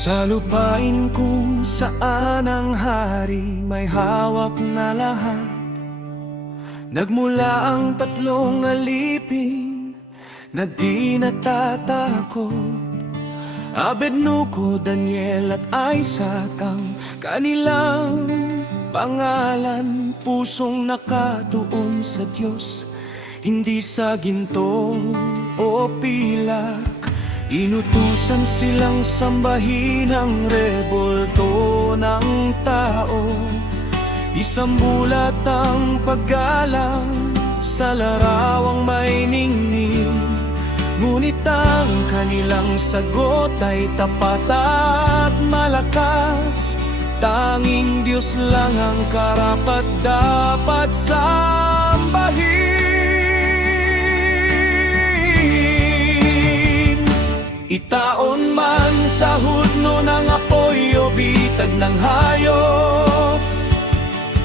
Sa lupain kung saan ang hari may hawak na lahat, nagmula ang tatlong alipin na di natatakot. Abednego, Daniel at Isaac ang kanilang pangalan. Pusong nakatuon sa Diyos, hindi sa ginto o pilak. Inutusan silang sambahin ang rebulto ng tao. Isang bulat ang paggalang sa larawang may ningning. Ngunit ang kanilang sagot ay tapat at malakas. Tanging Diyos lang ang karapat-dapat sambahin. Itaon man sa hudno ng apoy o bitag ng hayop,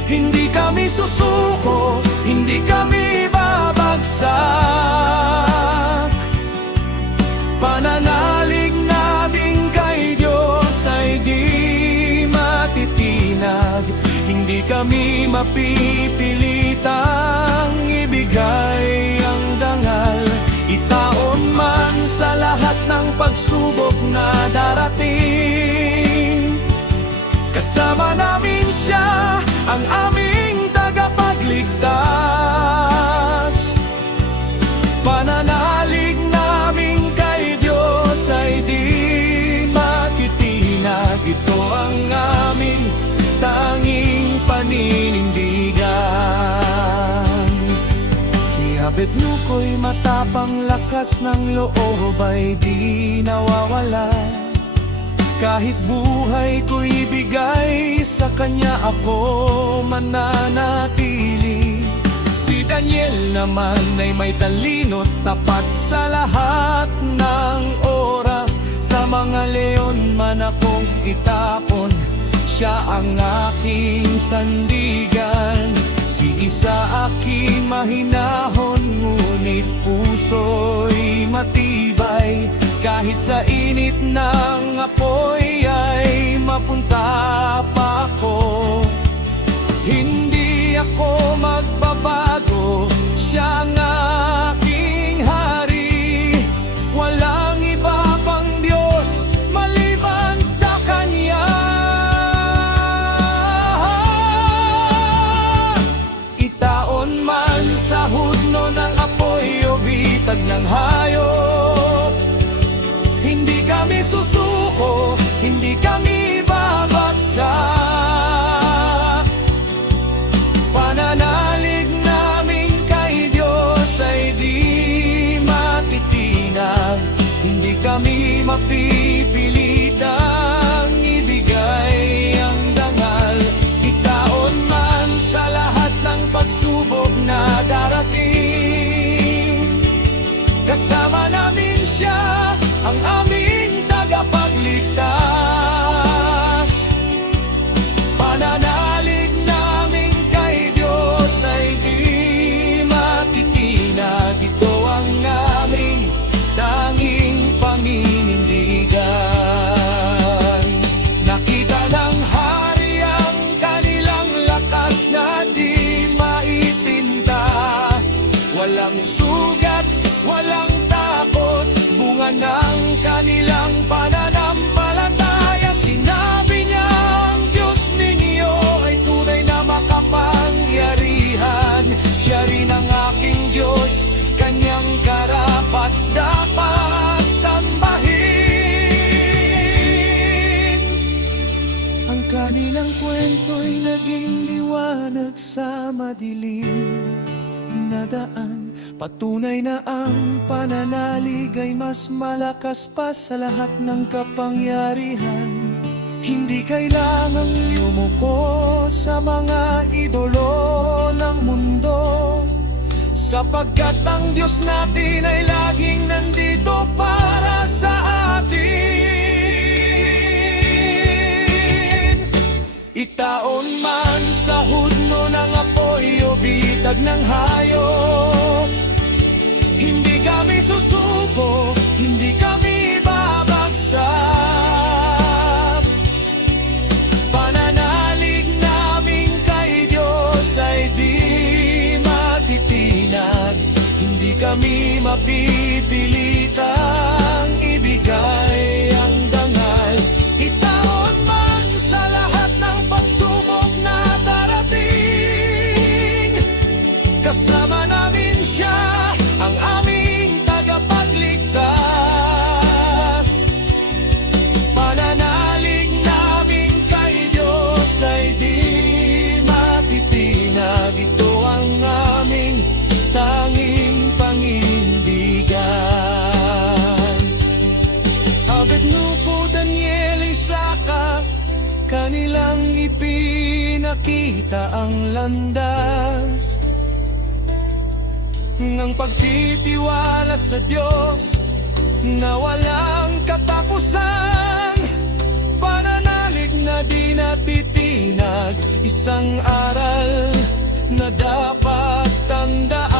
hindi kami susuko, hindi kami babagsak. Pananalig namin kay Diyos ay di matitinag. Hindi kami mapipilitang ibigay ang dangal. Itaon man sa lahat ng pagsubok na darating, kasama namin siya, ang aming tagapagligtas. Pananalig namin kay Diyos ay di matitinag. Ito ang aming tanging paninindigan. Si Abednego'y matapang, lakas ng loob ay di nawawala. Kahit buhay ko'y ibigay sa kanya, ako mananatili. Si Daniel naman ay may talino't tapat sa lahat ng oras. Sa mga leon man akong itapon, siya ang aking sandigan. Si Isaac mahinahon, ngunit puso'y matibay. Kahit sa init ng apoy ay mapunta pa ako. Hindi ako magbabago, siya ang aking hari. Walang iba pang Diyos maliban sa Kanya. Itaon man sa hudno ng apoy o bitag ng hayop, hindi kami susuko, hindi kami babagsak. Pananalig namin kay Diyos ay di matitinag. Hindi kami mapipilitang ibigay ang dangal. Itaon man sa lahat ng pagsubok na darating, kasama namin siya, ang aming tagapagligtas. Pananalig namin kay Diyos ay di matitinag. Ito ang aming tanging paninindigan. Nakita ng hari ang kanilang lakas na di maipinta. Walang sugat, walang takot, bunga ng kanilang pananampalataya. Sinabi niya, ang Diyos ninyo ay tunay na makapangyarihan. Siya rin ang aking Diyos, Kanyang karapat-dapat sambahin. Ang kanilang kwento'y naging liwanag sa madilim na daan. Patunay na ang pananalig ay mas malakas pa sa lahat ng kapangyarihan. Hindi kailangang yumuko sa mga idolo ng mundo, sapagkat ang Diyos natin ay laging nandito para sa atin. Itaon man sa hudno ng apoy o bitag ng hayop, hindi kami susuko, hindi kami babagsak. mapipilitang ibigay ang dangal. Itaon man sa lahat ng pagsubok na darating, kasama namin siya, ang aming tagapagligtas. Pananalig namin kay Diyos ay di matitinag. Ito ang aming tanging pangindigan. Abednego, Daniel, Isaka, kanilang ipinakita ang landas ng pagtitiwala sa Diyos na walang katapusan. Pananalig na di natitinag, isang aral na dapat tandaan.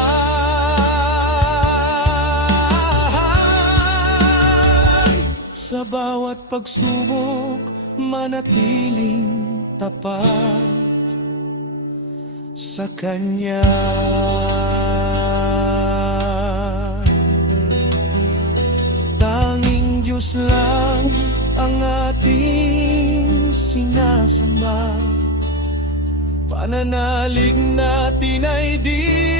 Sa bawat pagsubok, manatiling tapat sa Kanya. Tanging Diyos lang ang ating sinasamba. Pananalig natin ay di